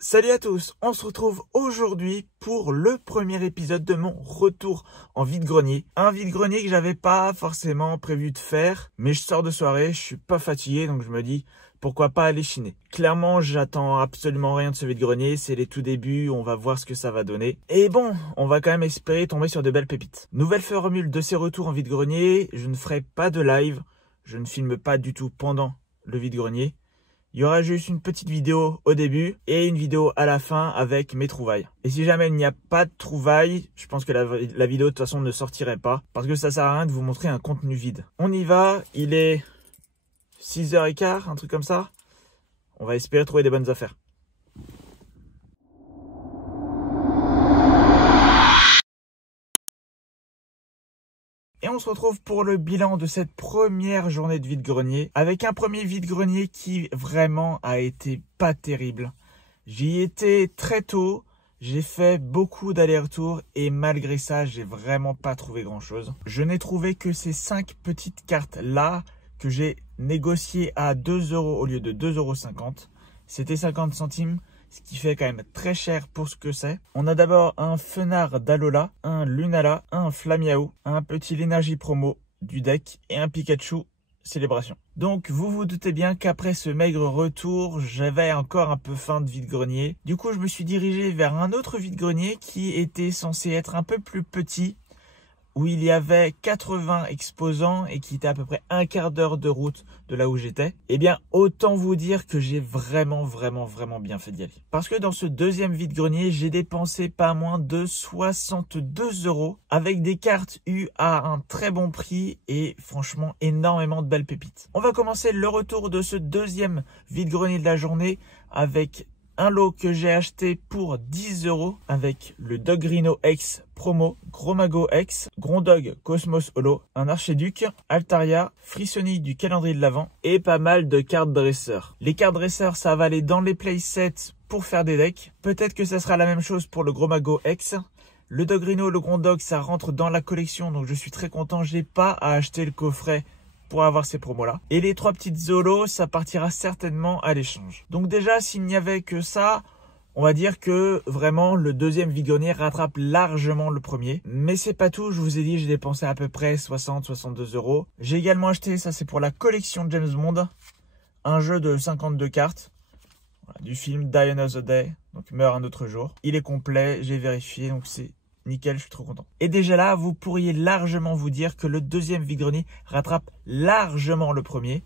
Salut à tous, on se retrouve aujourd'hui pour le premier épisode de mon retour en vide-grenier. Un vide-grenier que j'avais pas forcément prévu de faire, mais je sors de soirée, je suis pas fatigué, donc je me dis pourquoi pas aller chiner. Clairement, j'attends absolument rien de ce vide-grenier, c'est les tout débuts, on va voir ce que ça va donner. Et bon, on va quand même espérer tomber sur de belles pépites. Nouvelle formule de ces retours en vide-grenier, je ne ferai pas de live, je ne filme pas du tout pendant le vide-grenier. Il y aura juste une petite vidéo au début et une vidéo à la fin avec mes trouvailles. Et si jamais il n'y a pas de trouvailles, je pense que la vidéo de toute façon ne sortirait pas parce que ça sert à rien de vous montrer un contenu vide. On y va, il est 6h15, un truc comme ça. On va espérer trouver des bonnes affaires. Et on se retrouve pour le bilan de cette première journée de vide-grenier avec un premier vide-grenier qui vraiment a été pas terrible. J'y étais très tôt, j'ai fait beaucoup d'allers-retours et malgré ça, j'ai vraiment pas trouvé grand-chose. Je n'ai trouvé que ces 5 petites cartes là que j'ai négociées à 2 € au lieu de 2,50 €. C'était 50 centimes. Ce qui fait quand même très cher pour ce que c'est. On a d'abord un Fenard d'Alola, un Lunala, un Flamiao, un petit L'énergie promo du deck et un Pikachu Célébration. Donc vous vous doutez bien qu'après ce maigre retour, j'avais encore un peu faim de vide-grenier. Du coup, je me suis dirigé vers un autre vide-grenier qui était censé être un peu plus petit, où il y avait 80 exposants et qui était à peu près un quart d'heure de route de là où j'étais. Eh bien, autant vous dire que j'ai vraiment bien fait d'y aller. Parce que dans ce deuxième vide-grenier, j'ai dépensé pas moins de 62 € avec des cartes U à un très bon prix et franchement énormément de belles pépites. On va commencer le retour de ce deuxième vide-grenier de la journée avec un lot que j'ai acheté pour 10 € avec le Dogrino X promo, Gromago X, Grondog Cosmos Holo, un Archiduc, Altaria, Frissoni du calendrier de l'Avent et pas mal de cartes dresseurs. Les cartes dresseurs, ça va aller dans les playsets pour faire des decks. Peut-être que ça sera la même chose pour le Gromago X. Le Dogrino, le Grondog, ça rentre dans la collection, donc je suis très content. J'ai pas à acheter le coffret pour avoir ces promos-là. Et les 3 petites Zolo, ça partira certainement à l'échange. Donc déjà, s'il n'y avait que ça, on va dire que vraiment le deuxième vide-grenier rattrape largement le premier. Mais c'est pas tout, je vous ai dit, j'ai dépensé à peu près 62 €. J'ai également acheté, ça c'est pour la collection James Bond, un jeu de 52 cartes, voilà, du film Die Another Day, donc Meurt un autre jour. Il est complet, j'ai vérifié, donc c'est nickel, je suis trop content. Et déjà là, vous pourriez largement vous dire que le deuxième vide-grenier rattrape largement le premier.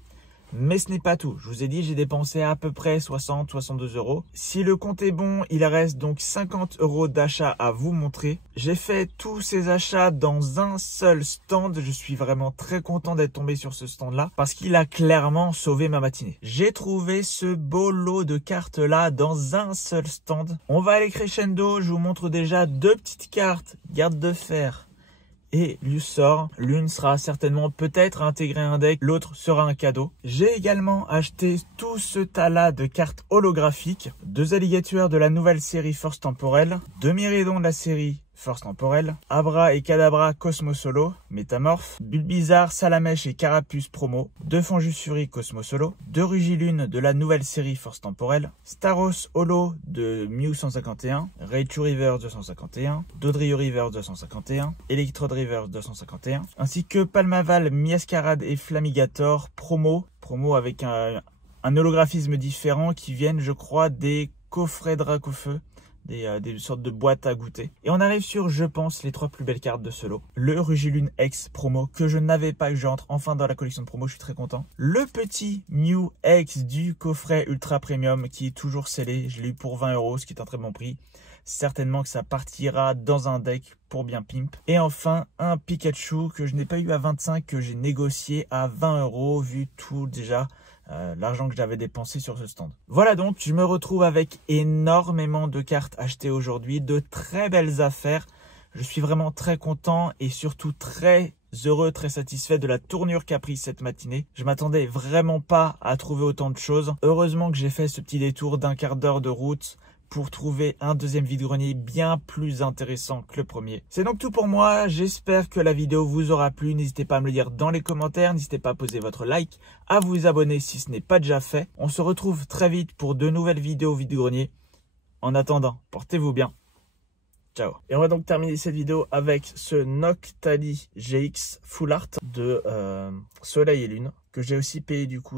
Mais ce n'est pas tout. Je vous ai dit, j'ai dépensé à peu près 62 €. Si le compte est bon, il reste donc 50 € d'achat à vous montrer. J'ai fait tous ces achats dans un seul stand. Je suis vraiment très content d'être tombé sur ce stand-là parce qu'il a clairement sauvé ma matinée. J'ai trouvé ce beau lot de cartes-là dans un seul stand. On va aller crescendo. Je vous montre déjà 2 petites cartes. Garde de fer et Lussor. L'une sera certainement peut-être intégrée à un deck, l'autre sera un cadeau. J'ai également acheté tout ce tas-là de cartes holographiques, 2 alligatueurs de la nouvelle série Force Temporelle, 2 Myridons de la série Force Temporelle, Abra et Kadabra Cosmos Holo, Métamorphe, Bulbizarre, Salamèche et Carapuce promo, 2 Fanjusuri Cosmos Holo, 2 Rugilune de la nouvelle série Force Temporelle, Staros Holo de Mew 151, Raichu Rivers 251, Dodrio Rivers 251, Electrode Rivers 251, ainsi que Palmaval, Miascarade et Flamigator promo avec un holographisme différent qui viennent, je crois, des coffrets Dracofeu. Des sortes de boîtes à goûter. Et on arrive sur, je pense, les 3 plus belles cartes de ce lot. Le Rugilune X promo que je n'avais pas, que j'entre enfin dans la collection de promo, je suis très content. Le petit Mew X du coffret Ultra Premium qui est toujours scellé. Je l'ai eu pour 20 €, ce qui est un très bon prix. Certainement que ça partira dans un deck pour bien pimp. Et enfin, un Pikachu que je n'ai pas eu à 25, que j'ai négocié à 20 € vu tout déjà l'argent que j'avais dépensé sur ce stand. Voilà donc, je me retrouve avec énormément de cartes achetées aujourd'hui, de très belles affaires. Je suis vraiment très content et surtout très heureux, très satisfait de la tournure qu'a prise cette matinée. Je m'attendais vraiment pas à trouver autant de choses. Heureusement que j'ai fait ce petit détour d'un quart d'heure de route pour trouver un deuxième vide-grenier bien plus intéressant que le premier. C'est donc tout pour moi, j'espère que la vidéo vous aura plu, n'hésitez pas à me le dire dans les commentaires, n'hésitez pas à poser votre like, à vous abonner si ce n'est pas déjà fait. On se retrouve très vite pour de nouvelles vidéos vide-grenier. En attendant, portez-vous bien. Ciao. Et on va donc terminer cette vidéo avec ce Noctali GX Full Art de Soleil et Lune, que j'ai aussi payé du coup